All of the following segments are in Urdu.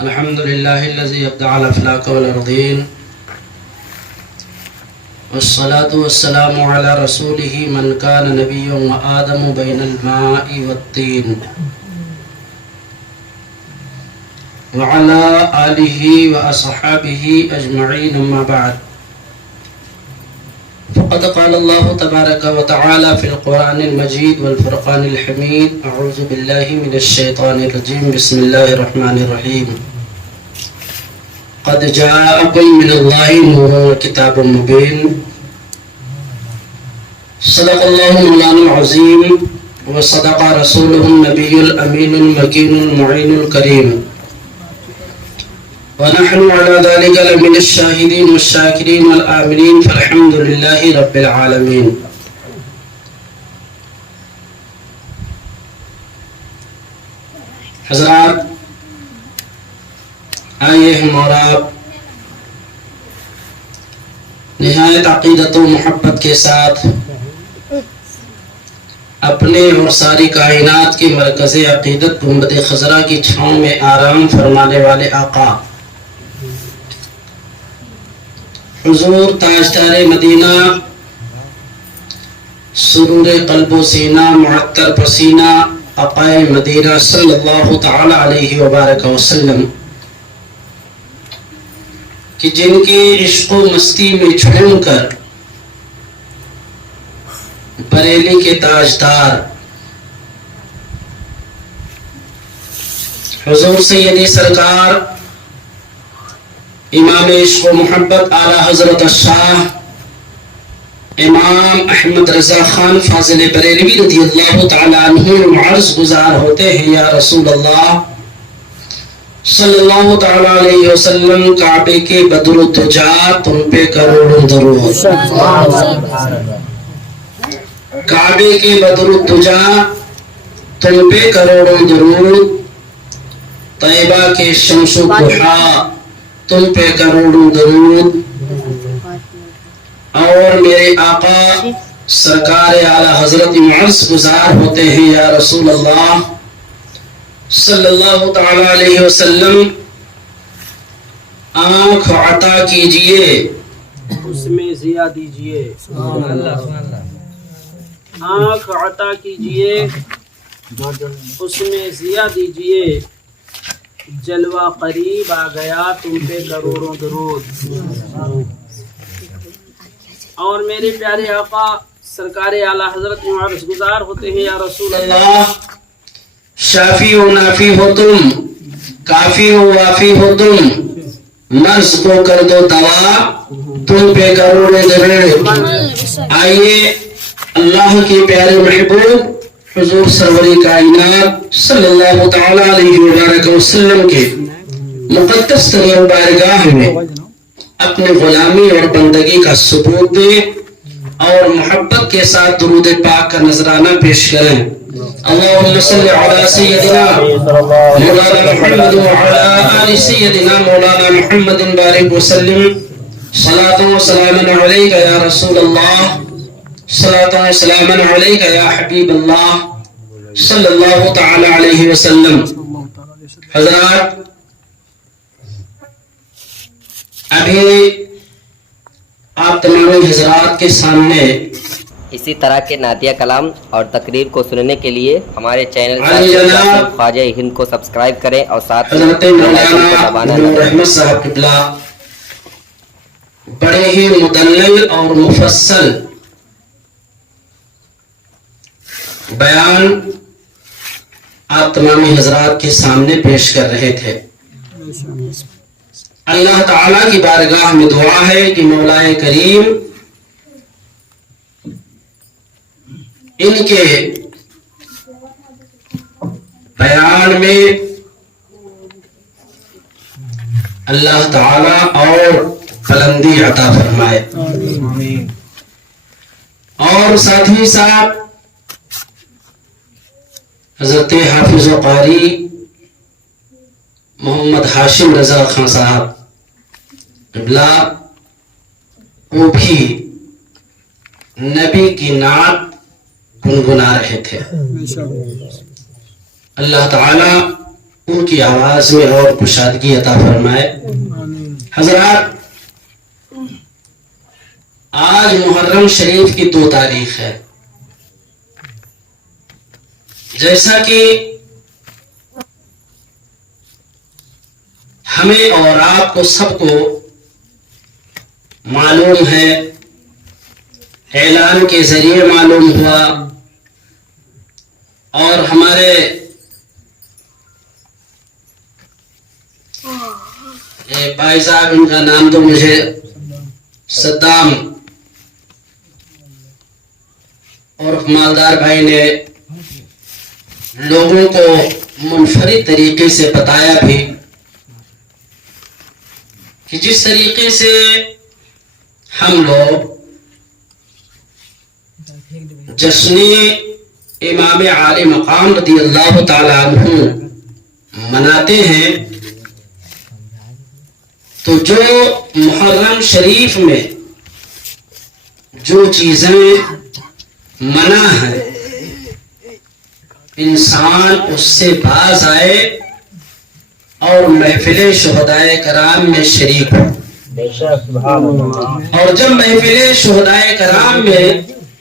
الحمد لله الذي يبدع الأفلاك والأرضين والصلاة والسلام على رسوله من كان نبيا وآدم بين الماء والطين وعلى آله وأصحابه أجمعين. أما بعد، فقد قال الله تبارك وتعالى في القرآن المجيد والفرقان الحميد: أعوذ بالله من الشيطان الرجيم، بسم الله الرحمن الرحيم. قد جاءكم من الله نور وكتاب مبين. صدق الله مولانا العظيم وصدق رسوله النبي الأمين المكين المعين الكريم، ونحن على ذلك لمن الشاهدين والشاكرين والآمنين، فالحمد لله رب العالمين. حضرات، آئیے ہم اور آپ نہایت عقیدت و محبت کے ساتھ اپنے اور ساری کائنات کے مرکز عقیدت گنبد خضرا کی چھاؤں میں آرام فرمانے والے آقا حضور تاجدار مدینہ، سرور قلب و سینہ، معطر پسینہ آقائے مدینہ صلی اللہ تعالی علیہ وبارک وسلم کہ جن کی عشق و مستی میں جھوم کر بریلی کے تاجدار حضور سیدی سرکار امام عشق و محبت اعلی حضرت الشاہ امام احمد رضا خان فاضل بریلوی رضی اللہ تعالی عنہ عرض گزار ہوتے ہیں: یا رسول اللہ صلی اللہ تعالی علیہ وسلم، کعبے کے بدر الدجا تم پہ کروڑوں درود. کعبے کے بدر الدجا تم پہ کروڑوں درود، طیبہ کے شمس و ضحیٰ تم پہ کروڑوں درود، اور میرے آقا سرکار اعلی حضرت عرض گزار ہوتے ہیں: یا رسول اللہ صلی اللہ تعالی علیہ وسلم، آنکھ عطا کیجئے اس میں ضیا دیجئے. آنکھ عطا کیجئے اس میں ضیا دیجئے، جلوہ قریب آ گیا تم پہ کروڑوں درود. اور میرے پیارے آقا سرکار اعلی حضرت عرض گزار ہوتے ہیں: یا رسول اللہ، شافی و نافی ہو تم، کافی و وافی ہو تم، مرض کو کر دو دوا تم پہ کروڑوں درود. آئیے اللہ کے پیارے محبوب حضور سرور کائنات صلی اللہ تعالی علیہ وبارک وسلم کے مقدس ترین بارگاہ میں اپنے غلامی اور بندگی کا ثبوت دیں اور محبت کے ساتھ درود پاک کا نذرانہ پیش کریں. اللہم صلی علی سیدنا مولانا محمد وعلی آل سیدنا مولانا محمد بارک وسلم. صلاۃ و سلام علیک یا رسول اللہ، صلاۃ و سلام علیک یا حبیب اللہ صلی اللہ تعالی علیہ وسلم. حضرات، ابھی آپ تمام حضرات کے سامنے اسی طرح کے نعتیہ کلام اور تقریر کو سننے کے لیے ہمارے چینل خواجہ ہند کو سبسکرائب کریں اور ساتھ حضرت مولانا نور احمد صاحب قبلہ بڑے ہی مدلل اور مفصل بیان آپ تمام حضرات کے سامنے پیش کر رہے تھے. اللہ تعالیٰ کی بارگاہ میں دعا ہے کہ مولا کریم ان کے بیان میں اللہ تعالیٰ اور بلندی عطا فرمائے، اور ساتھ ہی ساتھ حضرت حافظ و قاری محمد ہاشم رضا خان صاحب قبلہ وہ بھی نبی کی نعت گنگنا رہے تھے. اللہ تعالیٰ ان کی کی آواز میں اور کشادگی عطا فرمائے. حضرات، آج محرم شریف کی 2 تاریخ ہے. جیسا کہ ہمیں اور آپ کو سب کو معلوم ہے، اعلان کے ذریعے معلوم ہوا، اور ہمارے بھائی صاحب، ان کا نام تو مجھے صدام اور مالدار بھائی نے لوگوں کو منفرد طریقے سے بتایا بھی کہ جس طریقے سے ہم لوگ جشن امام عالی مقام رضی اللہ تعالی عنہ مناتے ہیں، تو جو محرم شریف میں جو چیزیں منع ہیں، انسان اس سے باز آئے اور محفل شہدائے کرام میں شریک ہو. اور جب محفل شہدائے کرام میں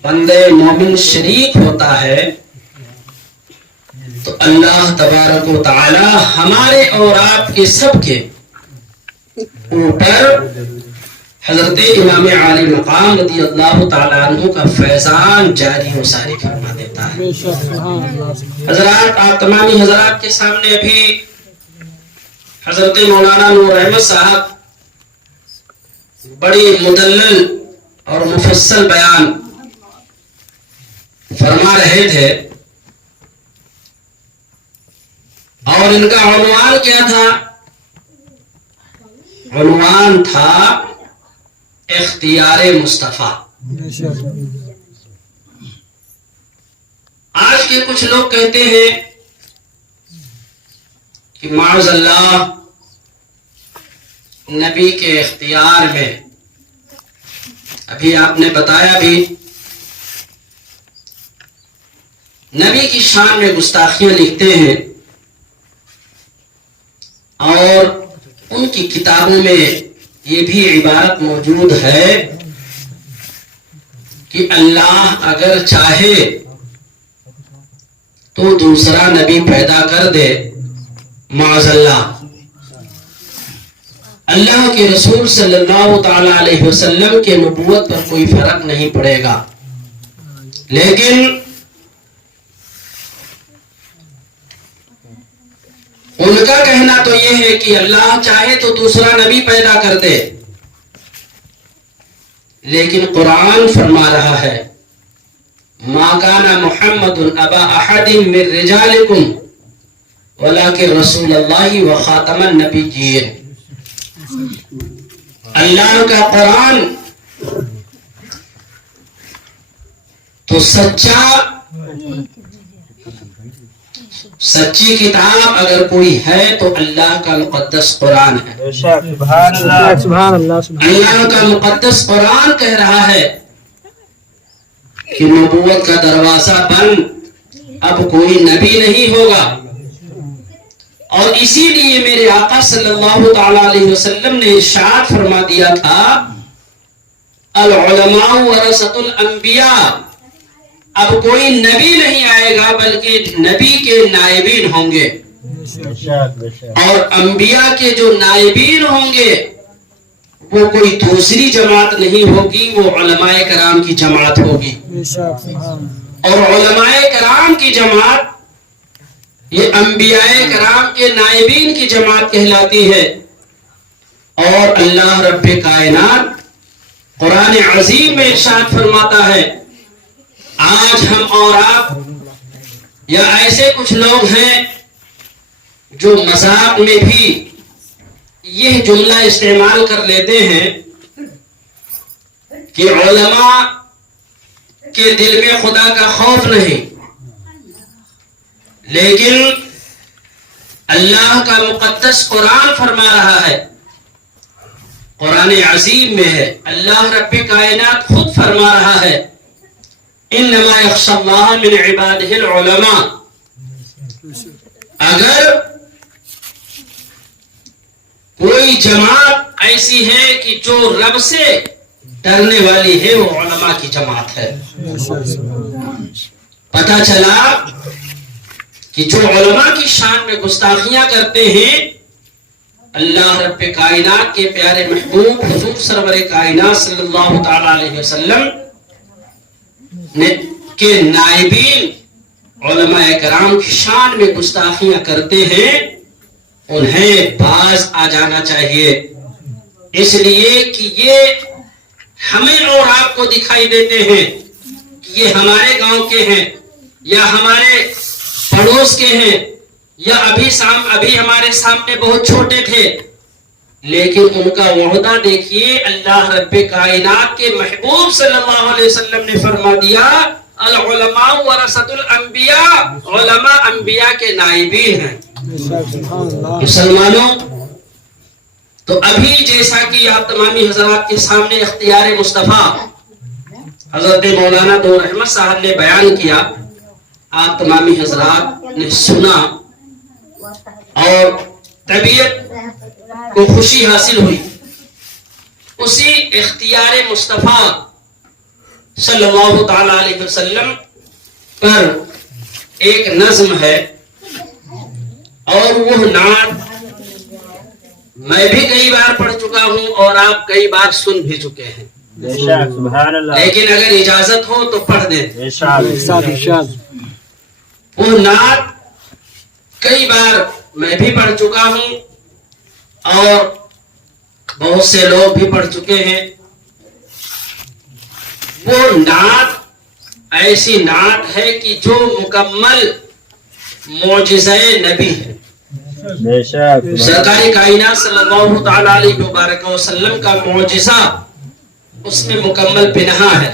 بندے مومن شریک ہوتا ہے تو اللہ تبارک و تعالی ہمارے اور آپ کے سب کے اوپر حضرت امام عالی مقام رضی اللہ تعالیٰ عنہ کا فیضان جاری و ساری فرما دیتا ہے. حضرات، آپ تمامی حضرات کے سامنے ابھی حضرت مولانا نور احمد صاحب بڑی مدلل اور مفصل بیان فرما رہے تھے، اور ان کا عنوان کیا تھا؟ عنوان تھا اختیار مصطفیٰ. آج کے کچھ لوگ کہتے ہیں کہ معاذ اللہ نبی کے اختیار میں، ابھی آپ نے بتایا بھی، نبی کی شان میں گستاخیاں لکھتے ہیں، اور ان کی کتابوں میں یہ بھی عبارت موجود ہے کہ اللہ اگر چاہے تو دوسرا نبی پیدا کر دے. معاذ اللہ، اللہ کے رسول صلی اللہ تعالی علیہ وسلم کے نبوت پر کوئی فرق نہیں پڑے گا، لیکن ان کا کہنا تو یہ ہے کہ اللہ چاہے تو دوسرا نبی پیدا کر دے، لیکن قرآن فرما رہا ہے ما کان محمد ابا احد من رجالکم ولکن رسول اللہ وخاتم النبیین. اللہ کا قرآن تو سچی کتاب اگر کوئی ہے تو اللہ کا مقدس قرآن ہے. اللہ کا مقدس قرآن کہہ رہا ہے کہ نبوت کا دروازہ بند، اب کوئی نبی نہیں ہوگا. اور اسی لیے میرے آقا صلی اللہ تعالی علیہ وسلم نے ارشاد فرما دیا تھا العلماء ورثۃ الانبیاء، اب کوئی نبی نہیں آئے گا بلکہ نبی کے نائبین ہوں گے، اور انبیاء کے جو نائبین ہوں گے وہ کوئی دوسری جماعت نہیں ہوگی، وہ علماء کرام کی جماعت ہوگی. اور علماء کرام کی جماعت یہ انبیاء کرام کے نائبین کی جماعت کہلاتی ہے. اور اللہ رب کائنات قرآن عظیم میں ارشاد فرماتا ہے، آج ہم اور آپ یا ایسے کچھ لوگ ہیں جو مذاق میں بھی یہ جملہ استعمال کر لیتے ہیں کہ علماء کے دل میں خدا کا خوف نہیں، لیکن اللہ کا مقدس قرآن فرما رہا ہے، قرآن عظیم میں ہے، اللہ رب کائنات خود فرما رہا ہے انما یخشی اللہ من عبادہ العلماء. اگر کوئی جماعت ایسی ہے کہ جو رب سے ڈرنے والی ہے، وہ علماء کی جماعت ہے۔ پتہ چلا کہ جو علماء کی شان میں گستاخیاں کرتے ہیں، اللہ رب کائنات کے پیارے محبوب حضور سرور کائنات صلی اللہ تعالی علیہ وسلم کے نائبین علماء کرام کی شان میں گستاخیاں کرتے ہیں، انہیں باز آ جانا چاہیے، اس لیے کہ یہ ہمیں اور آپ کو دکھائی دیتے ہیں کہ یہ ہمارے گاؤں کے ہیں یا ہمارے پڑوس کے ہیں یا ابھی ہمارے سامنے بہت چھوٹے تھے، لیکن ان کا وعدہ دیکھیے، اللہ رب کائنات کے محبوب صلی اللہ علیہ وسلم نے فرما دیا العلماء ورثۃ الانبیاء، علماء انبیاء کے نائبین ہیں۔ مسلمانوں، تو ابھی جیسا کہ آپ تمامی حضرات کے سامنے اختیار مصطفیٰ حضرت مولانا دور احمد صاحب نے بیان کیا، آپ تمامی حضرات نے سنا اور طبیعت کو خوشی حاصل ہوئی، اسی اختیار مصطفیٰ صلی اللہ تعالی علیہ وسلم پر ایک نظم ہے، اور وہ نعت میں بھی کئی بار پڑھ چکا ہوں اور آپ کئی بار سن بھی چکے ہیں، لیکن اگر اجازت ہو تو پڑھ دیں۔ وہ نعت کئی بار میں بھی پڑھ چکا ہوں اور بہت سے لوگ بھی پڑھ چکے ہیں۔ وہ نعت ایسی نعت ہے کہ جو مکمل معجزہ نبی ہے، سرکار کائنات صلی اللہ تعالی علیہ وبارک وسلم کا معجزہ اس میں مکمل پنہا ہے۔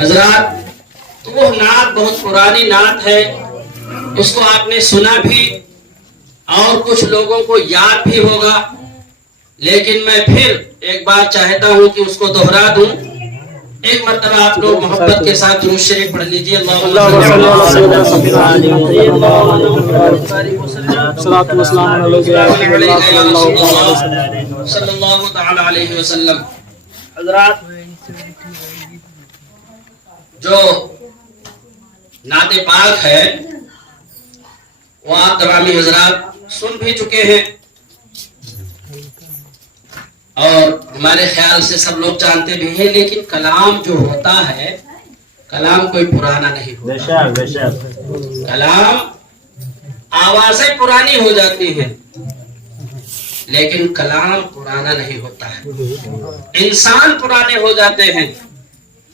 حضرات، تو وہ نعت بہت پرانی نعت ہے، اس کو آپ نے سنا بھی اور کچھ لوگوں کو یاد بھی ہوگا، لیکن میں پھر ایک بار چاہتا ہوں کہ اس کو دہرا دوں۔ ایک مرتبہ آپ لوگ محبت کے ساتھ درود شریف پڑھ لیجیے، صلی اللہ تعالی علیہ وسلم۔ حضرات، جو نعت پاک ہے وہ آپ تمامی حضرات سن بھی چکے ہیں اور ہمارے خیال سے سب لوگ جانتے بھی ہیں، لیکن کلام جو ہوتا ہے، کلام کوئی پرانا نہیں ہوتا۔ کلام آوازیں پرانی ہو جاتی ہیں لیکن کلام پرانا نہیں ہوتا ہے۔ انسان پرانے ہو جاتے ہیں،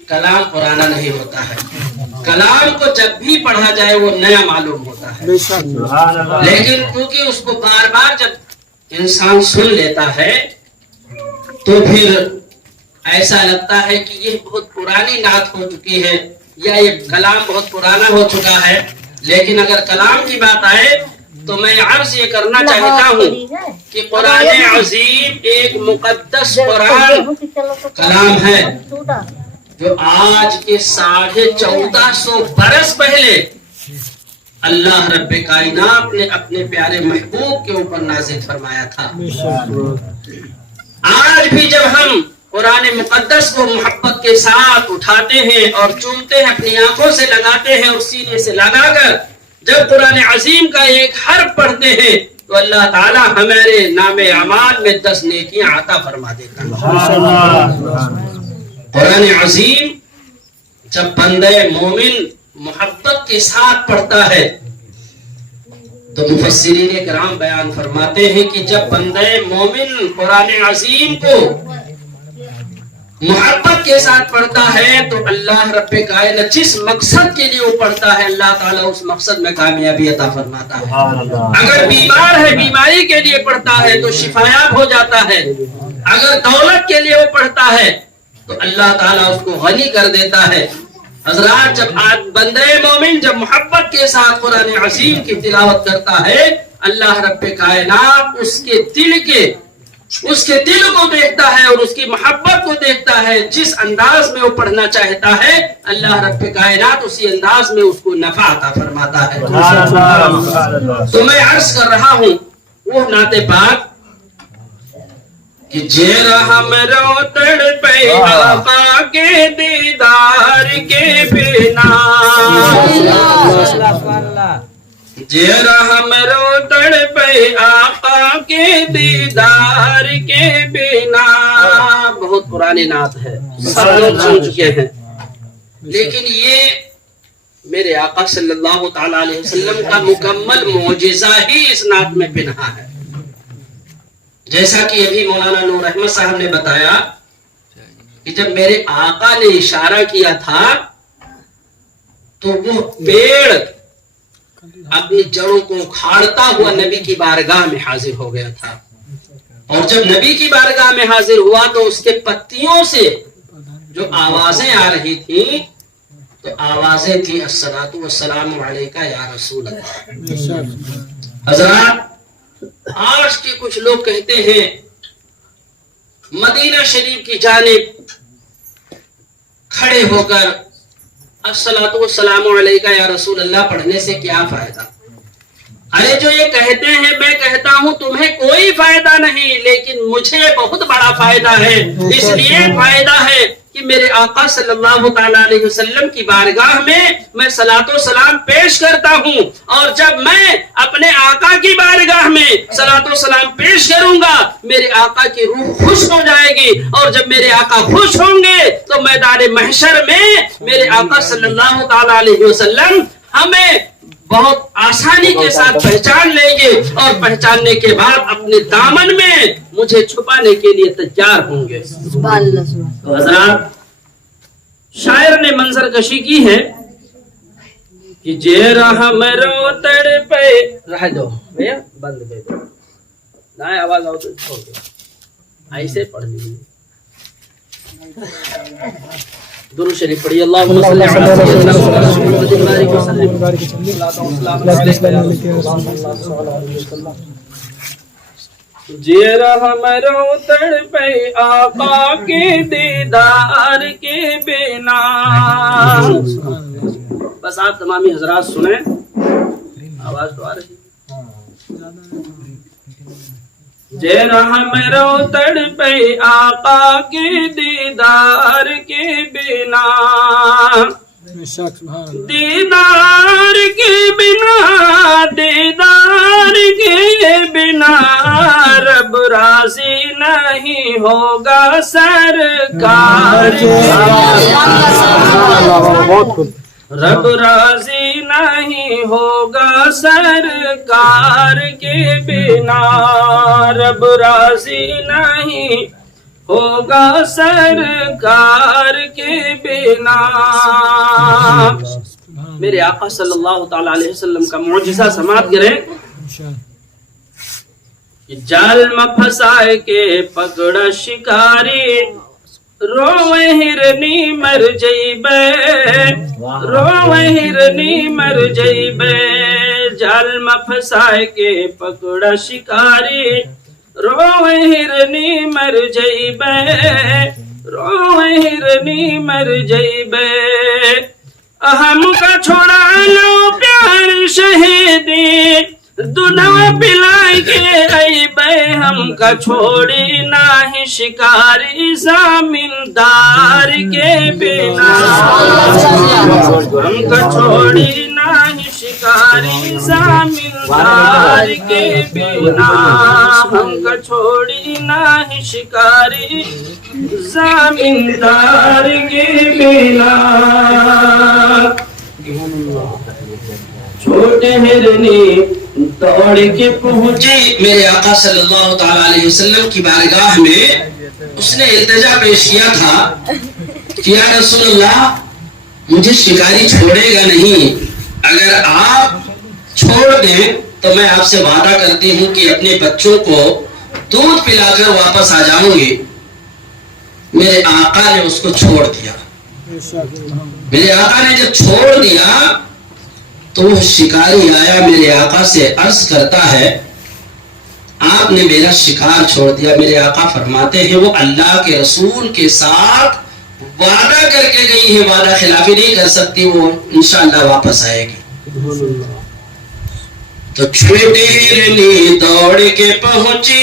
کلام پرانا نہیں ہوتا ہے۔ کلام کو جب بھی پڑھا جائے وہ نیا معلوم ہوتا ہے، لیکن کیونکہ اس کو بار بار جب انسان سن لیتا ہے تو پھر ایسا لگتا ہے کہ یہ بہت پرانی نعت ہو چکی ہے یا یہ کلام بہت پرانا ہو چکا ہے۔ لیکن اگر کلام کی بات آئے تو میں عرض یہ کرنا چاہتا ہوں کہ قرآن عظیم ایک مقدس قرآن کلام ہے جو آج کے 1450 برس پہلے اللہ رب کائنات نے اپنے پیارے محبوب کے اوپر نازل فرمایا تھا۔ آج بھی جب ہم قرآن مقدس کو محبت کے ساتھ اٹھاتے ہیں اور چومتے ہیں، اپنی آنکھوں سے لگاتے ہیں اور سینے سے لگا کر جب قرآن عظیم کا ایک حرف پڑھتے ہیں تو اللہ تعالی ہمارے نام اعمال میں 10 نیکیاں عطا فرما دیتا ہے۔ قرآن عظیم جب بندہ مومن محبت کے ساتھ پڑھتا ہے تو مفسرین کرام بیان فرماتے ہیں کہ جب بندہ مومن قرآن عظیم کو محبت کے ساتھ پڑھتا ہے تو اللہ رب کائنات جس مقصد کے لیے وہ پڑھتا ہے اللہ تعالیٰ اس مقصد میں کامیابی عطا فرماتا ہے۔ اگر بیمار ہے، بیماری کے لیے پڑھتا ہے تو شفایاب ہو جاتا ہے۔ اگر دولت کے لیے وہ پڑھتا ہے تو اللہ تعالیٰ اس کو غنی کر دیتا ہے۔ حضرات، جب بندہ مومن جب محبت کے ساتھ قرآن عظیم کی تلاوت کرتا ہے، اللہ رب کائنات اس کے دل کو دیکھتا ہے اور اس کی محبت کو دیکھتا ہے۔ جس انداز میں وہ پڑھنا چاہتا ہے اللہ رب کائنات اسی انداز میں اس کو نفع عطا فرماتا ہے۔ تو میں عرض کر رہا ہوں وہ نعت پاک کہ جیرا ہم رو تڑپے آقا کے دیدار کے بنا، جیرا ہم رو تڑپے آقا کے دیدار کے بنا. بہت پرانی نعت ہے، سب لوگ سن چکے ہیں، لیکن یہ میرے آقا صلی اللہ تعالی علیہ وسلم کا مکمل معجزہ ہی اس نعت میں پنہا ہے. جیسا کہ ابھی مولانا نور احمد صاحب نے بتایا کہ جب میرے آقا نے اشارہ کیا تھا تو وہ پیڑ اپنی جڑوں کو اکھاڑتا ہوا نبی کی بارگاہ میں حاضر ہو گیا تھا، اور جب نبی کی بارگاہ میں حاضر ہوا تو اس کے پتیوں سے جو آوازیں آ رہی تھیں تو آوازیں تھی الصلاۃ والسلام علیکہ یا رسول اللہ. حضرات، آج کے کچھ لوگ کہتے ہیں مدینہ شریف کی جانب کھڑے ہو کر الصلاۃ والسلام علیکہ یا رسول اللہ پڑھنے سے کیا فائدہ؟ ارے جو یہ کہتے ہیں میں کہتا ہوں تمہیں کوئی فائدہ نہیں، لیکن مجھے بہت بڑا فائدہ ہے. اس لیے فائدہ ہے کہ میرے آقا صلی اللہ تعالی علیہ وسلم کی بارگاہ میں صلاۃ و سلام پیش کرتا ہوں، اور جب میں اپنے آقا کی بارگاہ میں صلاۃ و سلام پیش کروں گا میرے آقا کی روح خوش ہو جائے گی، اور جب میرے آقا خوش ہوں گے تو میدان محشر میں میرے آقا صلی اللہ تعالی علیہ وسلم ہمیں بہت آسانی کے ساتھ پہچان لیں گے، اور پہچاننے کے بعد اپنے دامن میں مجھے چھپانے کے لیے تیار ہوں گے. تو حضرات، شاعر نے منظر کشی کی ہے کہ جیرا ہم رو تڑپے، رہ دو بھیا بند کر دو، نہ آواز آؤ تو چھوڑ دو، ایسے پڑھ لیجیے. درود شریف پڑھیے. اللہم صلی علی سیدنا محمد وبارک وسلم. جیرا ہمارو تڑپے آقا کے دیدار کے بنا. بس آپ تمامی حضرات سنیں، آواز تو آ رہی. جیرا ہمارو تڑپے آقا کے دیدار کے بنا، دیدار کے بنا، دیدار کے بنا رب راضی نہیں ہوگا سرکار کے، رب راضی نہیں ہوگا سرکار کے بنا، رب راضی نہیں ہوگا سرکار کے بنا. میرے آقا صلی اللہ تعالی علیہ وسلم کا معجزہ سماعت کریں. جال میں پھنسائے کے پکڑا شکاری، روے ہرنی مر جیبے، روے ہرنی مر جیبے. جال میں پھنسائے کے پکڑا شکاری، روے ہرنی مر جیبے، روے ہرنی مر جیبے. ہم کا چھوڑا لو پیار شہیدی، دنیا پلائے کے عیبے. ہم کا چھوڑی ناہی شکاری زمیندار کے بنا، ہم کا چھوڑی ناہی شکاری زمیندار کے بنا، ہم کا چھوڑی ناہی شکاری زمیندار کے بنا. چھوٹے ہرنی دوڑ کے پہنچی میرے آقا صلی اللہ تعالی علیہ وسلم کی بارگاہ میں. اس نے التجا پیش کیا تھا کہ یا رسول اللہ مجھے شکاری چھوڑے گا نہیں، اگر آپ چھوڑ دیں تو میں آپ سے وعدہ کرتی ہوں کہ اپنے بچوں کو دودھ پلا کر واپس آ جاؤں گی. میرے آقا نے اس کو چھوڑ دیا. میرے آقا نے جب چھوڑ دیا تو وہ شکاری آیا میرے آقا سے عرض کرتا ہے آپ نے میرا شکار چھوڑ دیا. میرے آقا فرماتے ہیں وہ اللہ کے رسول کے ساتھ وعدہ کر کے گئی ہے، وعدہ خلافی نہیں کر سکتی، وہ انشاءاللہ واپس آئے گی. تو چھوٹی ہرنی دوڑ کے پہنچی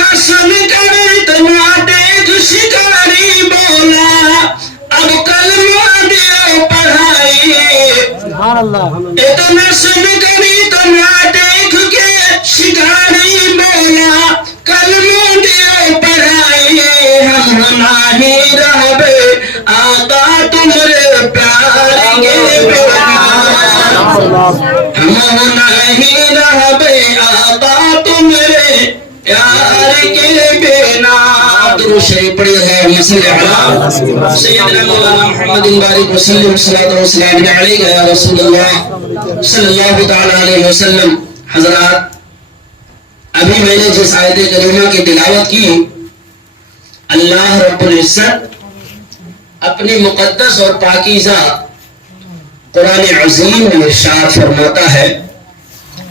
اتنا سن کر اتنا دیکھ شکاری بولا اب کلمہ دیا پڑھائی اتنا سن کر اتنا دیکھ کے شکاری بولا کلمہ دیا پڑھائی ہم نہیں رہے آقا تمہارے پیار کے بنا ہم نہیں رہے آقا تمہارے پیار کے بنا درود شریف پڑھی اللہم صلی علی سیدنا مولانا محمد بارک وسلم صلاۃ و سلام علیک یا رسول اللہ صلی اللہ تعالی علیہ وسلم. حضرات ابھی میں نے جس آیت کریمہ کی تلاوت کی اللہ رب العزت اپنی مقدس اور پاکیزہ قرآن عظیم میں ارشاد فرماتا ہے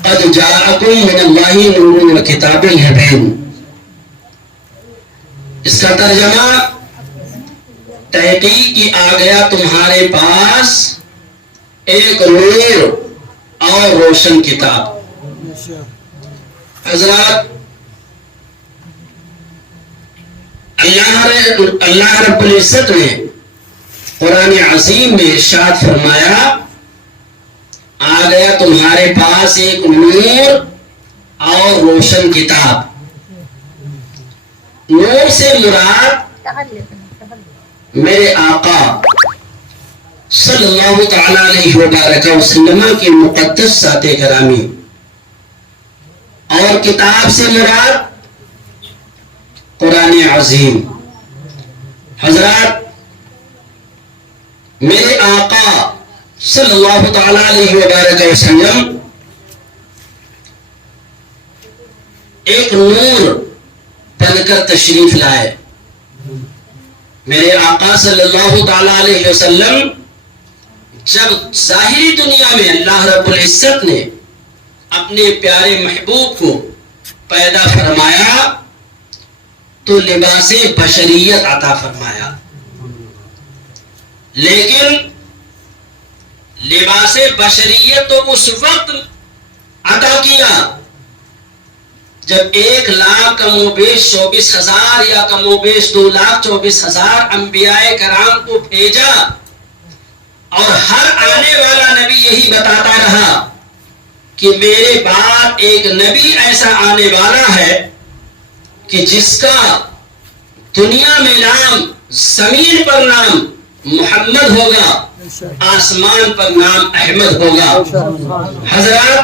قد جاءکم من اللہ نور و کتاب مبین. اس کا ترجمہ تحقیق کی آ گیا تمہارے پاس ایک نور اور روشن کتاب. حضرات اللہ رب العزت نے قرآن عظیم میں ارشاد فرمایا آ گیا تمہارے پاس ایک نور اور روشن کتاب. نور سے مراد میرے آقا صلی اللہ تعالی علیہ وبارک وسلم کی مقدس ذات گرامی اور کتاب سے مراد قرآن عظیم. حضرات میرے آقا صلی اللہ تعالی علیہ وبارک وسلم ایک نور بن کر تشریف لائے. میرے آقا صلی اللہ تعالی علیہ وسلم جب ظاہری دنیا میں اللہ رب العزت نے اپنے پیارے محبوب کو پیدا فرمایا تو لباس بشریت عطا فرمایا، لیکن لباس بشریت تو اس وقت عطا کیا جب 1,00,000 کم و بیش 24,000 یا کم و بیش 2,24,000 انبیاء کرام کو بھیجا اور ہر آنے والا نبی یہی بتاتا رہا کہ میرے بعد ایک نبی ایسا آنے والا ہے کہ جس کا دنیا میں نام، زمین پر نام محمد ہوگا، آسمان پر نام احمد ہوگا. حضرات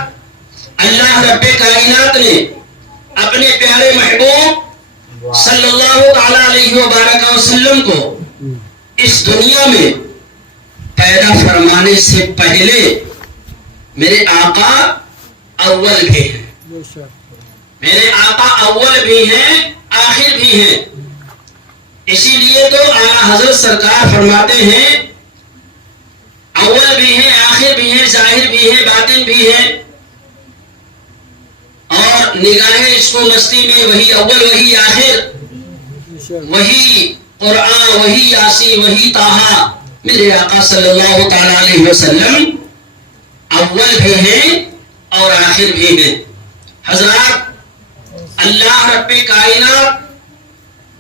اللہ رب کائنات نے اپنے پیارے محبوب صلی اللہ تعالی علیہ وبارک وسلم کو اس دنیا میں پیدا فرمانے سے پہلے میرے آقا اول بھی ہیں، میرے آقا اول بھی ہیں آخر بھی ہیں. اسی لیے تو اعلیٰ حضرت سرکار فرماتے ہیں اول بھی ہیں آخر بھی ہیں ظاہر بھی ہیں باطن بھی ہیں، اور نگاہیں عشق و مستی میں وہی اول وہی آخر، وہی قرآن وہی یاسین وہی طٰہٰ. میرے آقا صلی اللہ تعالی علیہ وسلم اول بھی ہیں اور آخر بھی ہیں. حضرات اللہ رب کائنات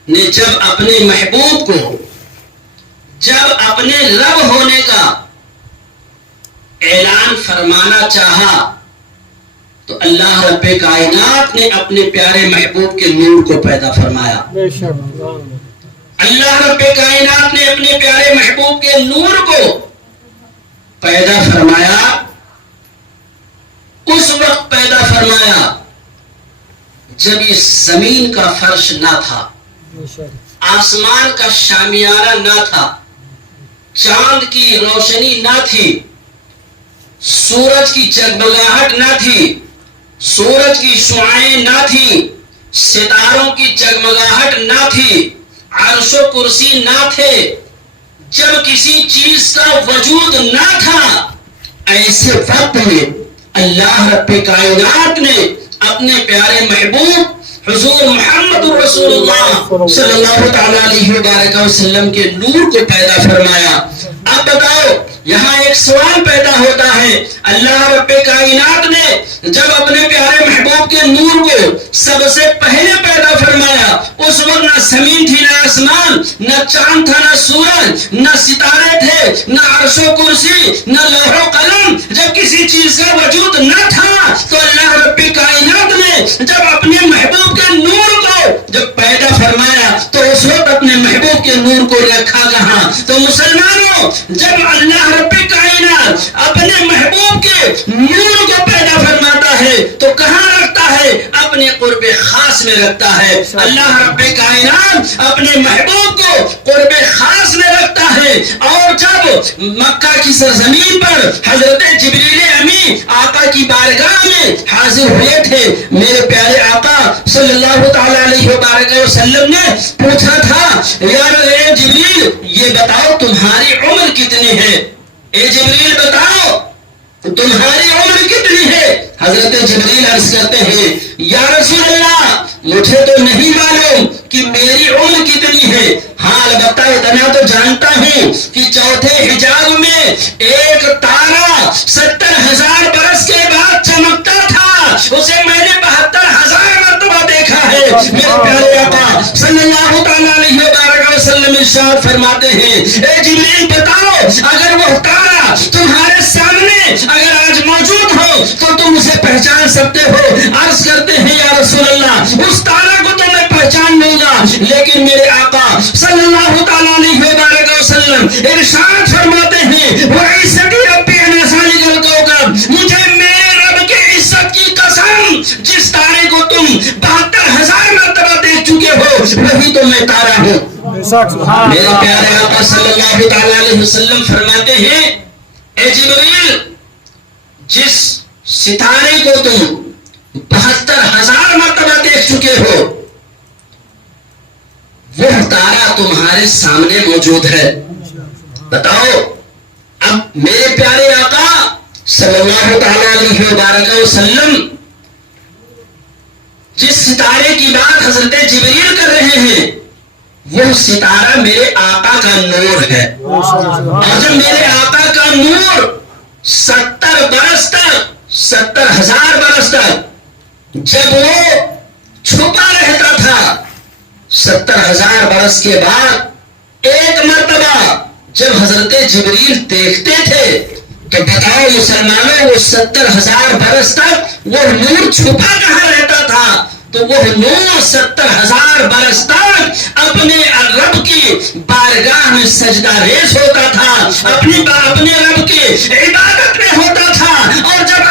نے جب اپنے محبوب کو جب اپنے رب ہونے کا اعلان فرمانا چاہا تو اللہ رب کائنات نے اپنے پیارے محبوب کے نور کو پیدا فرمایا. اللہ رب کائنات نے اپنے پیارے محبوب کے نور کو پیدا فرمایا. اس وقت پیدا فرمایا جب اس زمین کا فرش نہ تھا، آسمان کا شامیانہ نہ تھا، چاند کی روشنی نہ تھی، سورج کی جگمگاہٹ نہ تھی، سورج کی شعاعیں نہ تھی، ستاروں کی جگمگاہٹ نہ تھی، عرش و کرسی نہ تھے. جب کسی چیز کا وجود نہ تھا ایسے وقت میں اللہ رب کائنات نے اپنے پیارے محبوب حضور محمد رسول اللہ صلی اللہ تعالی علیہ وبارک وسلم کے نور کو پیدا فرمایا. اب بتاؤ یہاں ایک سوال پیدا ہوتا ہے، اللہ رب کائنات نے جب اپنے پیارے محبوب کے نور کو سب سے پہلے پیدا فرمایا نہ زمین تھی نہ آسمان، نہ چاند تھا نہ سورج، نہ ستارے تھے، نہ عرش و کرسی، نہ لوح و قلم، جب کسی چیز کا وجود نہ تھا تو اللہ رب کائنات نے جب اپنے محبوب کے نور کو جب پیدا فرمایا تو اس وقت اپنے محبوب کے نور کو رکھا کہاں؟ تو مسلمانوں، جب اللہ رب کائنات اپنے محبوب کے نور کو پیدا فرماتا ہے تو کہاں رکھتا ہے؟ اپنے قرب خاص میں رکھتا ہے۔ اللہ رب کائنات اپنے محبوب کو قرب خاص میں رکھتا ہے۔ اور جب مکہ کی سرزمین پر حضرت جبریل امی آقا کی بارگاہ میں حاضر ہوئے تھے، میرے پیارے آقا صلی اللہ تعالی علیہ وآلہ وسلم نے پوچھا تھا، یا جبریل یہ بتاؤ تمہاری عمر کتنی ہے؟ اے جبریل بتاؤ تمہاری عمر کتنی ہے؟ حضرت جبریل عرض کرتے ہیں، یا رسول اللہ مجھے تو نہیں معلوم کہ میری عمر کتنی ہے، ہاں البتہ اتنا تو جانتا ہوں کہ چوتھے حجاب میں ایک تارا 70,000 برس کے بعد چمکتا تھا، اسے میں نے 72,000 مرتبہ دیکھا ہے۔ میرے پیارے آقا صلی اللہ تعالی علیہ وآلہ وسلم ارشاد فرماتے ہیں، اے جبریل بتاؤ اگر وہ تارا تمہارے سامنے اگر آج موجود ہو تو تم اسے پہچان سکتے ہو؟ عرض کرتے ہیں، یا رسول اللہ اس تارا کو تو میں پہچان لوں گا، لیکن میرے آقا صلی اللہ تعالی علیہ وآلہ وسلم ارشاد فرماتے ہیں، وَعِزَّتِ رَبِّ أَنَا ذَلِكَ الْكَوْكَبُ، مجھے میرے رب کے عزت کی قسم، جس تارے کو تم 72,000 مرتبہ دیکھ چکے ہو وہی تو میں تارا ہوں۔ میرے پیارے آقا صلی اللہ تعالی علیہ وسلم فرماتے ہیں، اے جبریل جس ستارے کو تم 72,000 مرتبہ دیکھ چکے ہو وہ تارا تمہارے سامنے موجود ہے، بتاؤ اب میرے پیارے آقا صلی اللہ تعالی علیہ وآلہ وسلم جس ستارے کی بات حضرت جبریل کر رہے ہیں وہ ستارہ میرے آقا کا نور ہے، اور جب میرے آقا کا نور 70 برس تک 70,000 برس تک جب وہ چھپا رہتا تھا، 70,000 برس کے بعد ایک مرتبہ جب حضرت جبریل دیکھتے تھے تو بتاؤ مسلمانوں وہ 70,000 برس تک وہ نور چھپا کہاں رہتا تھا؟ تو وہ نور 70,000 برس تک اپنے رب کی بارگاہ میں سجدہ ریز ہوتا تھا، اپنے رب کی عبادت میں ہوتا تھا، اور جب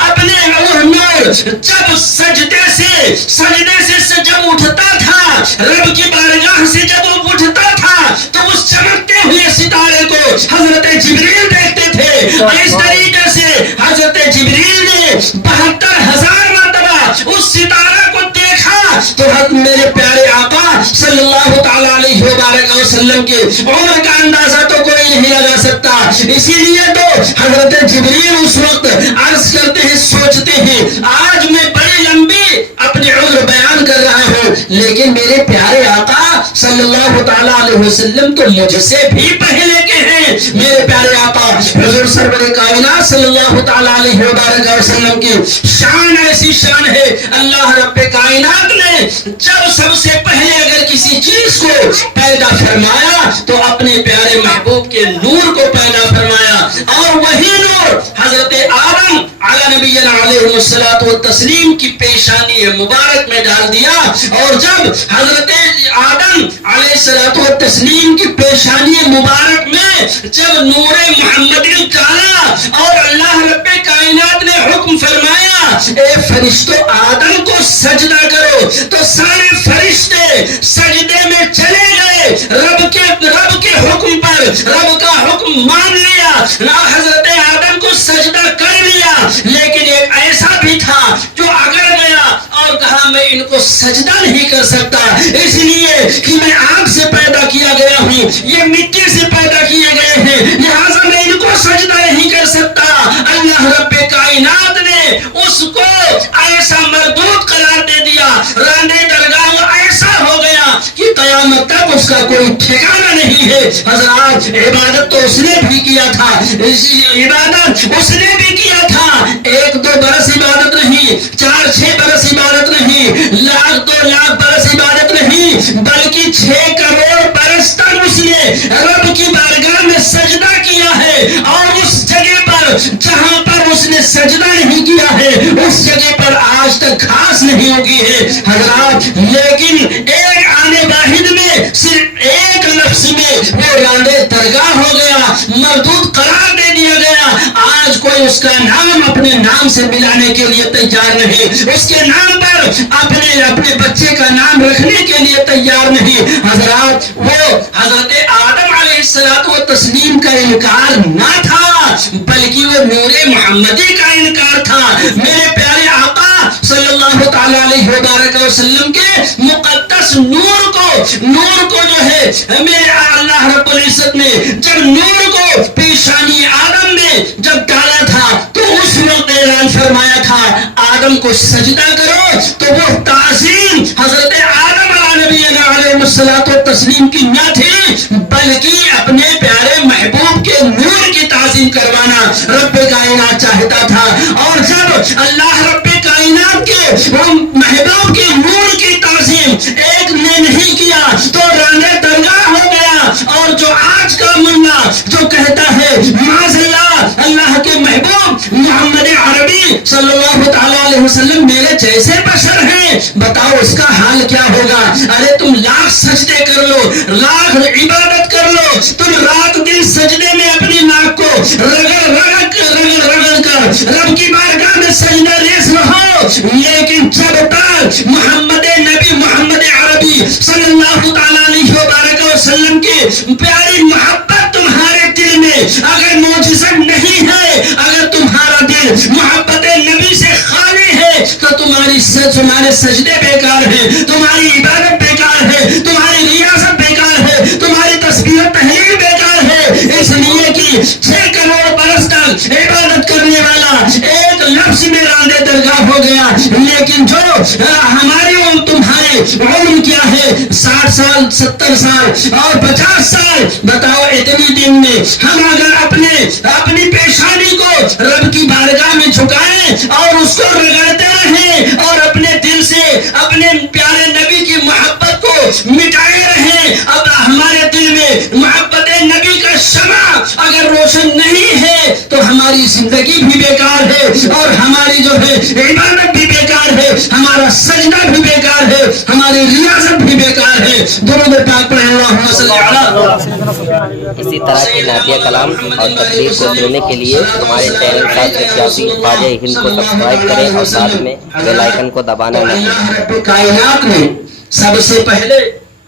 اپنے وہ نور جب سجدے سے جب اٹھتا تھا، رب کی بارگاہ سے جب وہ اٹھتا تھا تو اس چمکتے ہوئے ستارے کو حضرت جبریل دیکھتے تھے، اور اس طریقے سے حضرت جبریل نے 72,000 مرتبہ اس ستارہ کو دیکھا تو میرے پیارے آقا صلی اللہ تعالی علیہ وآلہ وسلم کے عمر کا اندازہ تو کوئی نہیں لگا سکتا۔ اسی لیے تو حضرت جبریل اس وقت عرض کرتے ہیں، سوچتے ہیں آج میں بڑی لمبی اپنی عمر بیان کر رہا ہوں، لیکن میرے پیارے آقا صلی اللہ تعالی علیہ وسلم تو مجھ سے بھی پہلے کے ہیں۔ میرے پیارے آقا حضور سرور کائنات صلی اللہ تعالی علیہ وآلہ وسلم کی شان ایسی شان ہے، اللہ رب کائنات نے جب سب سے پہلے اگر کسی چیز کو پیدا فرمایا تو اپنے پیارے محبوب کے نور کو پیدا فرمایا، اور وہی نور حضرت آدم علی نبینا علیہ الصلوۃ والتسلیم کی پیشانی مبارک میں ڈال دیا، اور جب حضرت آدم علیہ الصلوۃ والتسلیم کی پیشانی مبارک میں جب نور محمد ڈالا اور اللہ رب کائنات نے حکم فرمایا اے فرشتوں آدم کو سجدہ کرو، تو سارے فرشتے سجدے میں چلے گئے، رب کے حکم پر رب کا حکم مان لیا، حضرت آدم کو سجدہ کر لیا، لیکن ایک ایسا بھی تھا جو اگر گیا اور کہا میں ان کو سجدہ نہیں کر سکتا، اس لیے کہ میں آگ سے پیدا کیا گیا ہوں، یہ مٹی سے پیدا کیے گئے ہیں، لہٰذا میں ان کو سجدہ نہیں کر سکتا۔ اللہ رب کائنات نے اس کو ایسا مردود قرار دے دیا، راندے درگاہ ایسا ہو گیا کہ قیامت تک اس کا کوئی ٹھکانہ نہیں ہے۔ حضرات عبادت تو اس نے بھی کیا تھا، عبادت اس نے بھی کیا تھا، 1-2 برس عبادت نہیں، 4-6 برس عبادت نہیں، 1,00,000-2 لاکھ برس عبادت نہیں، جہاں پر اس نے سجدہ نہیں کیا ہے اس جگہ پر آج تک گھاس نہیں اگی ہے حضرات، لیکن ایک آنے واحد میں صرف ایک لفظ میں وہ راندے درگاہ ہو گیا، مردود قرار دے دیا گیا۔ آج کوئی اس کا نام اپنے نام سے ملانے کے لیے تیار نہیں، اس کے نام پر اپنے بچے کا نام رکھنے کے لیے تیار نہیں۔ حضرات، وہ حضرت آدم علیہ الصلوۃ والتسلیم کا انکار نہ تھا بلکہ وہ نور محمدی کا انکار تھا۔ میرے پیارے آقا صلی اللہ تعالی علیہ وبارک وسلم کے مقدس نور کو جو ہے میرے اللہ رب العزت نے جب نور کو پیشانی آدم میں جب ڈالا تھا تو اس وقت اعلان فرمایا تھا آدم کو سجدہ کرو، تو وہ تعظیم حضرت آدم علیہ نبینا علیہ الصلوۃ والتسلیم کی نہ تھی بلکہ اپنے پیارے محبوب کے نور کی تعظیم کروانا رب کائنات چاہتا تھا۔ اور جب اللہ رب کائنات کے محبوب کے نور کی تعظیم ایک نے نہیں کیا تو راندے درگاہ ہو گیا۔ اور جو آج کا منا جو کہتا ہے معاذ اللہ کے محبوب محمد عربی صلی اللہ تعالی علیہ وسلم میرے جیسے بشر ہیں، بتاؤ اس کا حال کیا ہوگا؟ ارے تم لاکھ سجدے کر لو، لاکھ عبادت کر لو، تم رات دن سجدے میں اپنی ناک کو رگڑ کر رب کی بارگاہ میں سجدہ ریز رہو، لیکن جب تک محمد نبی محمد عربی صلی اللہ تعالی علیہ وبارک وسلم کی پیاری محبت تمہارے دل میں اگر معجزہ نہیں ہے، اگر تمہارا دل محبت نبی سے خالی ہے تو تمہارے سجدے بیکار ہے، تمہاری عبادت بیکار ہے، تمہاری ریاضت بیکار ہے، تمہاری تسبیح و تحلیل بیکار ہے۔ اس لیے کہ 6 کروڑ برس تک عبادت کرنے والا ایک لفظ میں راندے درگاہ ہو گیا، لیکن جو ہماری تمہاری عمر کیا ہے 60 سال 70 سال اور 50 سال، بتاؤ اتنی دن میں ہم اگر اپنی پیشانی کو رب کی بارگاہ میں جھکائیں اور اس کو رگڑتے رہیں اور اپنے دل سے اپنے پیارے نبی کی محبت کو مٹائے رہیں، اب ہمارے دل میں محبت نبی کا شمع اگر روشن نہیں ہے تو ہماری زندگی بھی بیکار ہے اور ہماری جو ہے عبادت بھی بیکار ہے، ہمارا سجدہ بھی بیکار ہے، ہماری ریاضت بھی بیکار ہے۔ درود پاک پڑھیں اللہم صلی علی۔ اسی طرح کے نعتیہ کلام اور تقریر کو سننے کے لیے ہمارے چینل ساتھ خواجہ ہند کو سبسکرائب کریں اور ساتھ میں بیل آئیکن کو دبانا نہ بھولیں۔ رب کائنات نے سب سے پہلے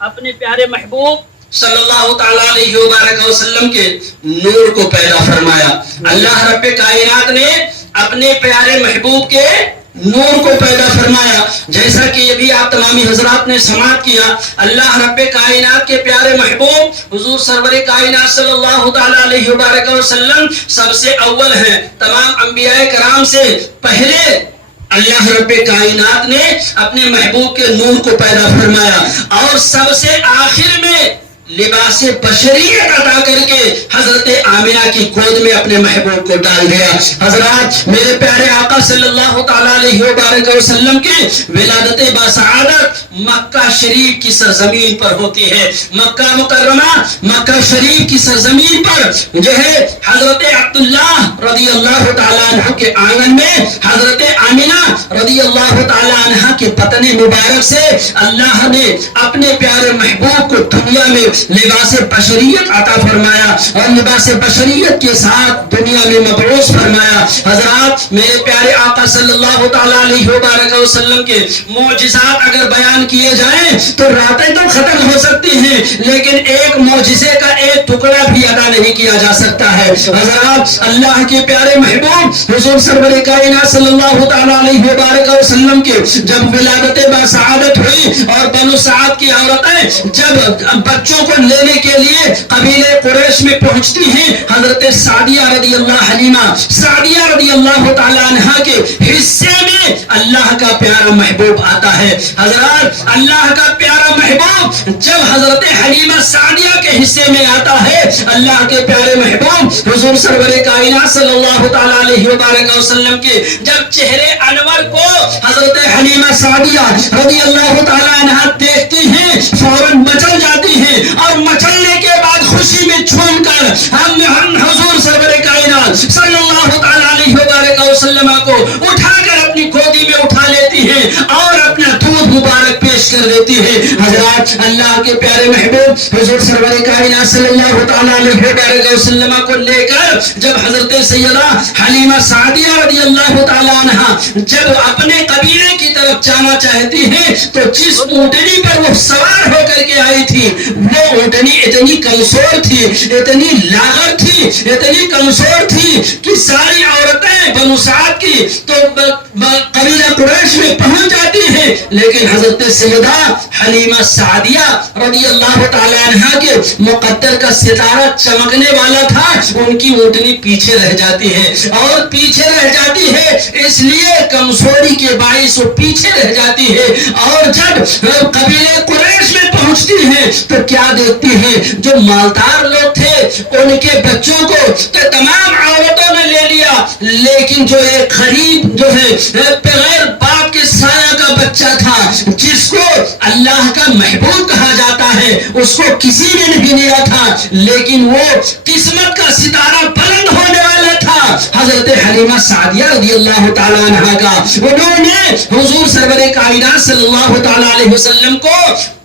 اپنے پیارے محبوب صلی اللہ تعالی علیہ وبارک وسلم کے نور کو پیدا فرمایا۔ اللہ رب کائنات نے اپنے پیارے محبوب کے نور کو پیدا فرمایا، جیسا کہ یہ بھی آپ تمامی حضرات نے سماعت کیا۔ اللہ رب کائنات کے پیارے محبوب حضور سرور کائنات صلی اللہ تعالی علیہ وبارک وسلم سب سے اول ہیں، تمام انبیاء کرام سے پہلے اللہ رب کائنات نے اپنے محبوب کے نور کو پیدا فرمایا اور سب سے آخر میں لباس بشریت عطا کر کے حضرت آمنہ کی گود میں اپنے محبوب کو ڈال دیا۔ حضرات، میرے پیارے آقا صلی اللہ تعالی علیہ وبارک وسلم کی ولادت باسعادت مکہ شریف کی سرزمین پر ہوتی ہے۔ مکہ مکرمہ مکہ شریف کی سرزمین پر جو ہے حضرت عبداللہ رضی اللہ تعالی عنہ کے آنگن میں حضرت آمنہ رضی اللہ تعالی عنہ کے بطن مبارک سے اللہ نے اپنے پیارے محبوب کو دنیا میں لباس بشریت عطا فرمایا اور لباس بشریت کے ساتھ دنیا میں مبعوث فرمایا۔ حضرات، میرے پیارے آقا صلی اللہ تعالی علیہ وبارک وسلم کے معجزات اگر بیان کیے جائیں تو راتیں تو ختم ہو سکتی ہیں، لیکن ایک معجزے کا ایک ٹکڑا بھی ادا نہیں کیا جا سکتا ہے۔ حضرات، اللہ کے پیارے محبوب حضور سرور کائنات صلی اللہ تعالی علیہ وبارک وسلم کے جب ولادت باسعادت ہوئی اور بنو سعد کی عورتیں جب بچوں کو لینے کے لیے قبیلے قریش میں پہنچتی ہیں، حضرت سعدیہ رضی اللہ حلیمہ سعدیہ رضی اللہ تعالی عنہا کے حصے میں اللہ کا پیارا محبوب آتا ہے۔ حضرات، اللہ کا پیارا محبوب جب حضرت حلیمہ سعدیہ کے حصے میں آتا ہے، اللہ کے پیارے محبوب حضور سرور کائنات صلی اللہ تعالی علیہ وبارک وسلم کے جب چہرے انور کو حضرت حلیمہ سعدیہ رضی اللہ تعالی عنہا دیکھتی ہیں، فوراً مچل جاتی ہیں اور مچلنے کے بعد خوشی میں جھوم کر ہم حضور سرور کائنات صلی اللہ ہیں اور اپنا دودھ مبارک پیش کر دیتی ہے. حضرات اللہ کے پیارے محبوب حضور سرور کائنات صلی اللہ تعالی علیہ وسلم کو لے کر جب حضرت سیدہ حلیمہ سعدیہ رضی اللہ تعالی عنہا جب اپنے قبیلے کی طرف جانا چاہتی ہیں تو جس اونٹنی پر وہ سوار ہو کر کے آئی تھی وہ اونٹنی اتنی کمزور تھی, اتنی لاغر تھی, اتنی کمزور تھی کہ ساری عورتیں بنو سعد کی تو قبیلہ قریش میں پہنچ جاتی ہیں, لیکن حضرت سیدہ حلیمہ سعدیہ رضی اللہ تعالی عنہا کے مقدر کا ستارہ چمکنے والا تھا, ان کی اونٹنی پیچھے رہ جاتی ہے اور پیچھے رہ جاتی ہے اس لیے کمزوری کے باعث وہ پیچھے رہ جاتی ہے. اور جب قبیلے قریش میں پہنچتی ہیں تو کیا دیکھتی ہیں جو مالدار لوگ تھے ان کے بچوں کو تو تمام عورتوں نے لے لیا, لیکن جو ایک غریب جو ہے بغیر باپ کے سایہ کا بچہ تھا جس کو اللہ کا محبوب کہا جاتا ہے اس کو کسی نے نہیں لیا تھا, لیکن وہ قسمت کا ستارہ بلند ہونے والا تھا حضرت حلیمہ سعدیہ رضی اللہ تعالی عنہا کا. انہوں نے حضور سرور کائنات صلی اللہ تعالی علیہ وسلم کو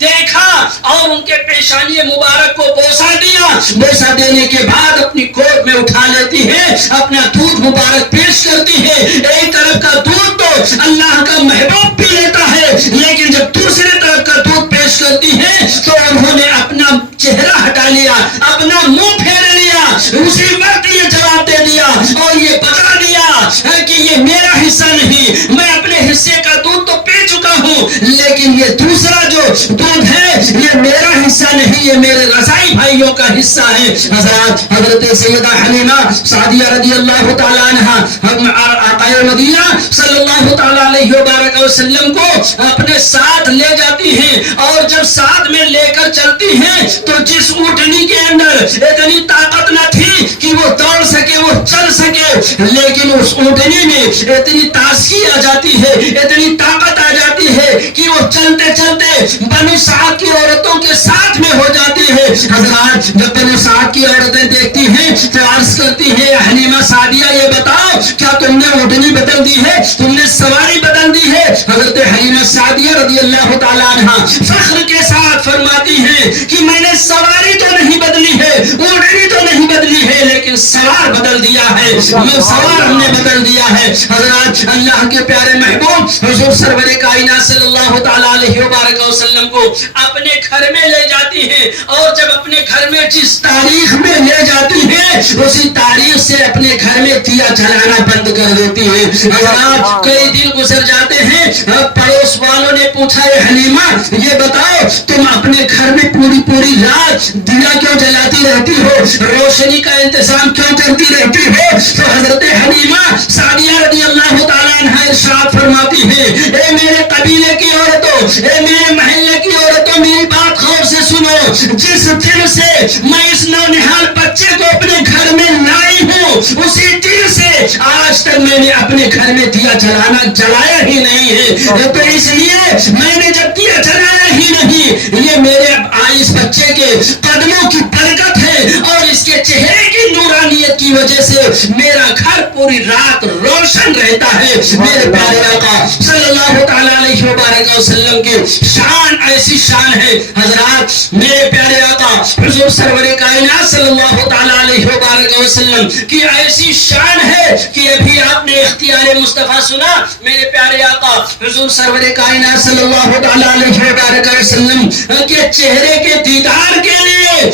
دیکھا اور ان کے پیشانی مبارک کو بوسہ دیا. بوسہ دینے کے بعد اپنی گود میں اٹھا لیتی ہے, اپنا دودھ مبارک پیش کرتی ہے. ایک طرف کا دودھ تو اللہ کا محبوب پی لیتا ہے, لیکن جب دوسرے طرف کا دودھ پیش کرتی ہے تو انہوں نے اپنا چہرہ ہٹا لیا, اپنا منہ پھیر لیا, اسی وقت یہ جواب دے دیا اور یہ بتا دیا کہ یہ میرا حصہ نہیں, میں اپنے حصے کا دودھ تو پی چکا ہوں, لیکن یہ دوسرا جو دودھ ہے یہ میرا حصہ نہیں, یہ میرے رضائی بھائیوں کا حصہ ہے. حضرات حضرت سیدہ حلیمہ سعدیہ رضی اللہ تعالی عنہا آقا مدینہ صلی اللہ تعالی علیہ وآلہ وسلم کو اپنے ساتھ لے جاتی ہیں, اور جب ساتھ میں لے کر چلتی ہیں تو جس اونٹنی کے اندر اتنی طاقت نہ تھی کہ وہ دوڑ سکے, وہ چل سکے, لیکن اس اونٹنی میں اتنی تازگی آ جاتی ہے, اتنی طاقت آ جاتی ہے کہ وہ چلتے چلتے بنو سعد کی عورتوں کے ساتھ میں ہو جاتی ہے. حضرات جب بنو سعد کی عورتیں دیکھتی ہیں تو عرض کرتی ہیں حلیمہ سعدیہ یہ بتاؤ کیا تم نے اونٹنی بدل دی ہے, تم نے سواری بدل دی ہے؟ حضرت حلیمہ سعدیہ رضی اللہ تعالی عنہا فخر کے ساتھ فرماتی ہیں کہ میں نے سواری تو نہیں بدلی ہے, اونٹنی تو نہیں بدلی ہے, لیکن سوار بدل دیا ہے, سوار ہم نے بدل دیا ہے. حضرات اللہ کے پیارے محبوب حضور سرور کائنات صلی اللہ تعالی علیہ وآلہ وسلم کو اپنے گھر میں لے جاتی ہیں, اور جب اپنے گھر میں جس تاریخ میں لے جاتی ہیں اسی تاریخ سے اپنے گھر میں دیا جلانا بند کر دیتی ہیں. حضرات کئی دن گزر جاتے ہیں, پڑوس والوں نے پوچھا حلیمہ یہ بتاؤ تم اپنے گھر میں پوری رات دیا کیوں جلاتی رہتی ہو, روشنی کا انتظام کیوں کرتی رہتی ہو؟ تو حضرت حلیمہ سعدیہ رضی اللہ تعالی عنہا ارشاد فرماتی ہے اے میرے قبیلے کی عورتوں, اے میرے محلے کی عورتوں, میری بات غور سے سنو. جس دن سے میں اس نونہال بچے کو اپنے گھر میں لائی ہوں اسی دن سے آج تک میں نے اپنے گھر میں دیا جلایا ہی نہیں ہے, تو اس لیے میں نے جب دیا جلایا ہی نہیں, یہ میرے اس بچے کے قدموں کی برکت ہے اور اس کے چہرے کی نورانیت کی وجہ سے میرا گھر پوری رات روشن رہتا ہے. میرے پیارے آقا صلی اللہ تعالی علیہ وآلہ وسلم کی شان ایسی شان ہے. حضرات میرے پیارے آقا حضور سرور کائنات صلی اللہ تعالی علیہ وآلہ وسلم کی ایسی شان ہے کہ ابھی آپ نے اختیار مصطفیٰ سنا. میرے پیارے آقا حضور سرور کائنات صلی اللہ تعالی علیہ وآلہ وسلم کے چہرے کے دیدار کے لیے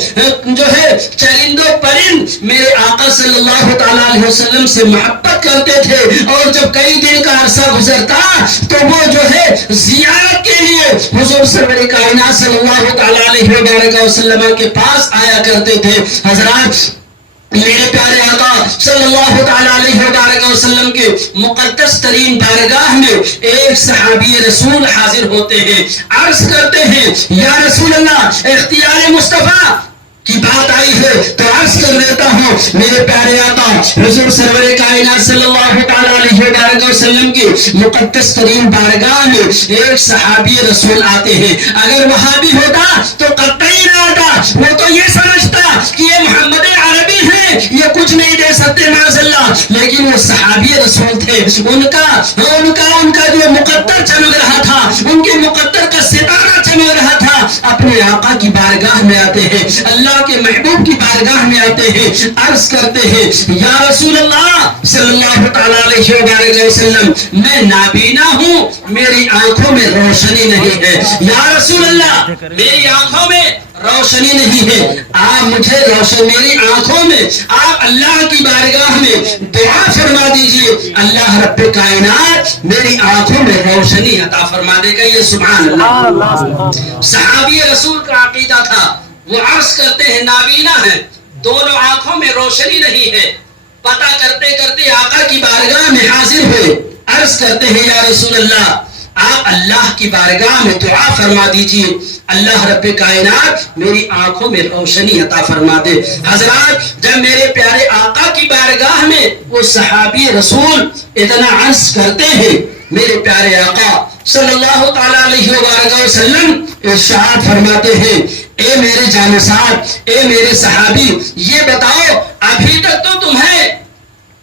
جو ہے چرند و پرند میرے آقا صلی اللہ تعالی علیہ وسلم سے محبت کرتے تھے, اور جب کئی دن کا عرصہ گزرتا تو وہ جو ہے زیارت کے لیے حضور سرور کائنات صلی اللہ تعالی علیہ وآلہ وسلم کے پاس آیا کرتے تھے. حضرات میرے پیارے آقا صلی اللہ تعالی علیہ وآلہ وسلم کے مقدس ترین بارگاہ میں ایک صحابی رسول حاضر ہوتے ہیں, عرض کرتے ہیں یا رسول اللہ اختیار مصطفیٰ کی بات آئی ہے تو عرض کر دیتا ہوں. میرے پیارے آقا حضور سرور کائنات صلی اللہ تعالی علیہ وآلہ وسلم کی مقدس ترین بارگاہ میں ایک صحابی رسول آتے ہیں. اگر وہابی ہوتا تو قطعی نہ آتا, وہ تو یہ سمجھتا کہ یہ محمد عربی ہے, یہ کچھ نہیں دے سکتے معاذ اللہ, لیکن وہ صحابی رسول تھے. ان کا جو مقدر چمک میں آتے ہیں, اللہ کے محبوب کی بارگاہ میں آتے ہیں, عرض کرتے ہیں یا رسول اللہ صلی اللہ تعالیٰ علیہ وسلم, میں نابینا ہوں, میری آنکھوں میں روشنی نہیں ہے. یا رسول اللہ, میری آنکھوں میں روشنی نہیں ہے, آپ مجھے روشن, میری آنکھوں میں آپ اللہ کی بارگاہ میں دعا فرما دیجئے, اللہ رب کائنات میری آنکھوں میں روشنی عطا فرما دے گا. یہ سبحان اللہ. صحابی رسول کا عقیدہ تھا, وہ عرض کرتے ہیں نابینا ہے, دونوں آنکھوں میں روشنی نہیں ہے. پتہ کرتے کرتے آقا کی بارگاہ میں حاضر ہوئے, عرض کرتے ہیں یا رسول اللہ, آپ اللہ کی بارگاہ میں دعا فرما دیجئے, اللہ رب کائنات میری آنکھوں میں روشنی عطا فرما دے. حضرات, جب میرے پیارے آقا کی بارگاہ میں وہ صحابی رسول اتنا عرض کرتے ہیں, میرے پیارے آقا صلی اللہ تعالیٰ علیہ وآلہ وسلم ارشاد فرماتے ہیں, اے میرے جانشین, اے میرے صحابی, یہ بتاؤ ابھی تک تو تمہیں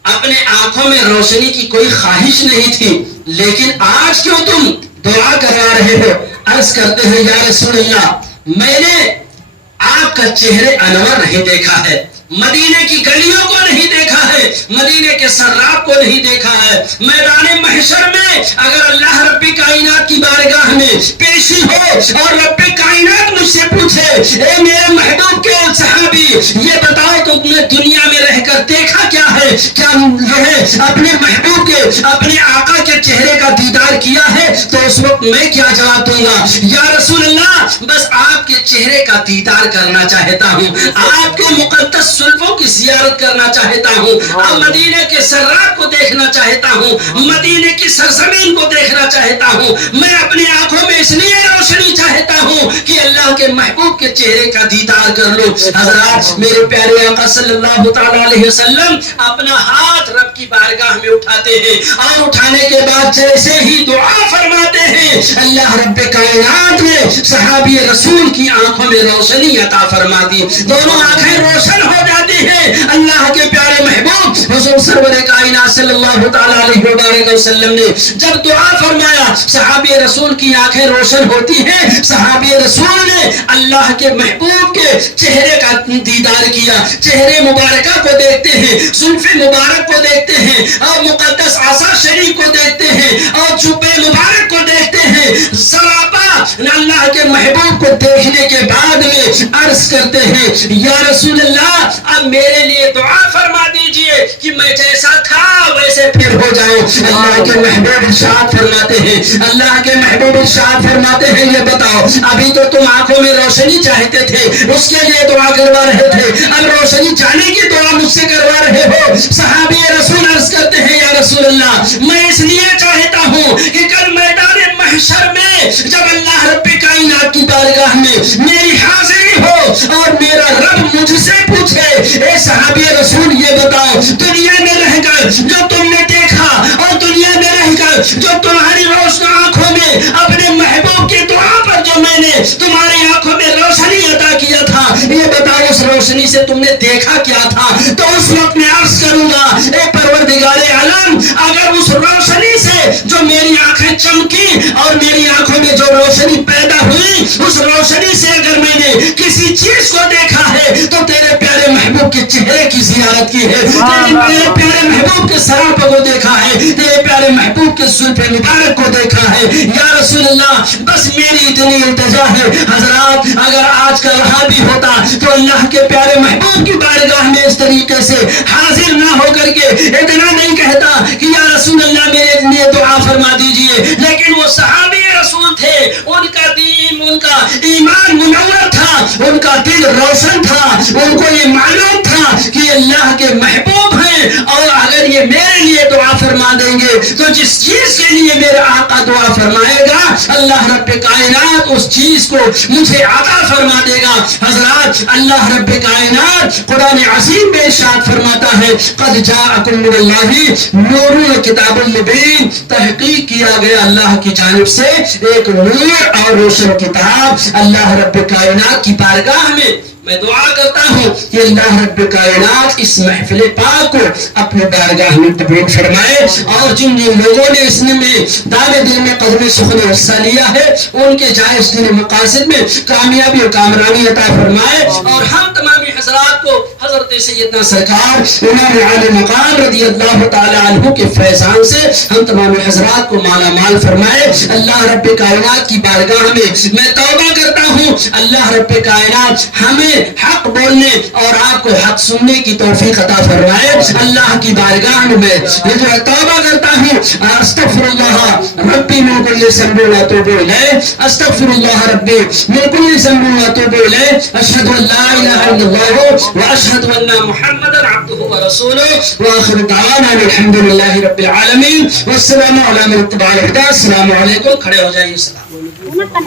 اپنے آنکھوں میں روشنی کی کوئی خواہش نہیں تھی, لیکن آج کیوں تم دعا کرا رہے ہو؟ عرض کرتے ہیں یا رسول اللہ, میں نے آپ کا چہرے انور نہیں دیکھا ہے, مدینے کی گلیوں کو نہیں دیکھا ہے, مدینے کے سراب کو نہیں دیکھا ہے. میدان محشر میں اگر اللہ رب کائنات کی بارگاہ میں پیشی ہو اور رب کائنات مجھ سے پوچھے, اے میرے محبوب کے صحابی, یہ بتاؤ تم نے دنیا میں رہ کر دیکھا کیا ہے, کیا جو ہے اپنے محبوب کے, اپنے آقا کے چہرے کا دیدار کیا ہے, تو اس وقت میں کیا جواب دوں گا؟ یا رسول اللہ, بس آپ کے چہرے کا دیدار کرنا چاہتا ہوں, آپ کے مقدس زلفوں کی زیارت کرنا چاہتا ہوں, اب مدینے کے سراب کو دیکھنا چاہتا ہوں, مدینے کی سرزمین کو دیکھنا چاہتا ہوں. میں اپنی آنکھوں میں اس لیے روشنی چاہتا ہوں کہ اللہ کے محبوب کے چہرے کا دیدار کر لو. حضرات, میرے پیارے آقا صلی اللہ تعالیٰ علیہ وسلم اپنا ہاتھ رب کی بارگاہ میں اٹھاتے ہیں, اور اٹھانے کے بعد جیسے ہی دعا فرماتے ہیں, اللہ رب کائنات نے صحابی رسول کی آنکھوں میں روشنی عطا فرما دی, دونوں آنکھیں روشن ہو جاتی ہیں. اللہ کے پیارے محبوب حضور سرور کائنات صلی اللہ تعالیٰ علیہ وسلم نے جب دعا فرمایا, صحابی رسول کی آنکھیں روشن ہوتی ہیں. صحابی رسول نے اللہ کے محبوب کے چہرے کا دیدار کیا, چہرے مبارکہ کو دیکھتے ہیں, زلف مبارک کو دیکھتے ہیں, اور مقدس عصا شریف کو دیکھتے ہیں, اور جبے مبارک کو دیکھتے ہیں. سراپا اللہ کے محبوب کو دیکھنے کے بعد میں عرض کرتے ہیں یا رسول اللہ, اب میرے لیے دعا فرما دیجئے کہ میں جیسا تھا ویسے پھر ہو جاؤں. اللہ کے محبوب ارشاد فرماتے ہیں, اللہ کے محبوب ارشاد فرماتے ہیں, یہ بتاؤ ابھی تو تم آنکھوں میں روشنی چاہتے تھے, اس کے لیے دعا کروا رہے تھے, اب روشنی جانے کی دعا مجھ سے کروا رہے ہو. صحابی رسول عرض کرتے ہیں یا رسول اللہ, میں اس لیے چاہتا ہوں کہ کل میدان محشر میں جب اللہ رب کائنات کی بارگاہ میں میری حاضری ہو اور میرا رب مجھ سے پوچھے, اے صحابی رسول یہ بتاؤ دنیا میں رہ کر جو تم نے دیکھا, اور دنیا میں رہ کر جو تمہاری روشن آنکھوں میں اپنے محبوب کی دعا پر جو میں نے تمہاری آنکھوں میں روشنی عطا کیا تھا, یہ بتاؤ اس روشنی سے تم نے دیکھا کیا تھا؟ تو اس وقت میں عرض کروں گا, اے پروردگار عالم, اگر اس روشنی سے جو میری آنکھیں چمکی اور میری آنکھوں میں جو روشنی پیدا ہوئی, اس روشنی سے اگر میں نے کسی چیز کو دیکھا ہے تو تیرے پیارے محبوب کے چہرے کی زیارت کی ہے, تیرے پیارے محبوب کے سراپا کو دیکھا ہے, تیرے پیارے محبوب کے زلف مبارک کو دیکھا ہے. یا رسول اللہ, بس میری اتنی التجا ہے. حضرات, اگر آج کا یہاں بھی ہوتا تو اللہ کے پیارے محبوب کی بارگاہ میں اس طریقے سے حاضر نہ ہو کر کے اتنا نہیں کہتا کہ یا رسول اللہ میرے لیے دعا فرما دیجئے, لیکن وہ صحابی رسول تھے, ان کا دین, ان کا ایمان منور تھا, ان کا دل روشن تھا, ان کو یہ معلوم تھا کہ اللہ کے محبوب ہیں, اور اگر یہ میرے لیے دعا فرما دیں گے تو جس چیز کے لیے میرا آقا دعا فرمائے گا, اللہ رب کائنات اس چیز کو مجھے عطا فرما دے گا. حضرات, اللہ رب کائنات قرآن عظیم میں ارشاد فرماتا ہے, قد جاءکم من اللہ نور و کتاب مبین, تحقیق کیا گیا اللہ کی جانب سے ایک نور اور روشن کتاب. اللہ رب کائنات کی بارگاہ میں میں دعا کرتا ہوں کہ اللہ رب کائنات اس محفل پاک کو اپنے بارگاہ میں قبول فرمائے، اور جن جن لوگوں نے اس میں دعوے دل میں قدم سخن حصہ لیا ہے ان کے جائز دین مقاصد میں کامیابی اور کامرانی عطا فرمائے، اور ہم تمام حضرات کو حضرت سیدنا سرکار امام عالی مقام رضی اللہ تعالی عنہ کے فیضان سے ہم تمام حضرات کو مالا مال فرمائے۔ اللہ رب کائنات کی بارگاہ میں توبہ کرتا ہوں، اللہ رب کائنات ہمیں حق بولنے اور آپ کو حق سننے کی توفیق عطا فرمائے۔ اللہ کی بارگاہ میں یہ جو توبہ کرتا ہوں، استغفر اللہ ربی من کل ذنب و اتوب الیہ، استغفر اللہ ربی من کل ذنب و اتوب الیہ، اشہد ان لا الہ الا اللہ واشہد ان محمدا عبدہ ورسولہ، واخر دعوانا الحمد للہ رب العالمین، والسلام علی من اتبع الہدی۔ السلام علیکم، کھڑے ہو جائیے، السلام علیکم۔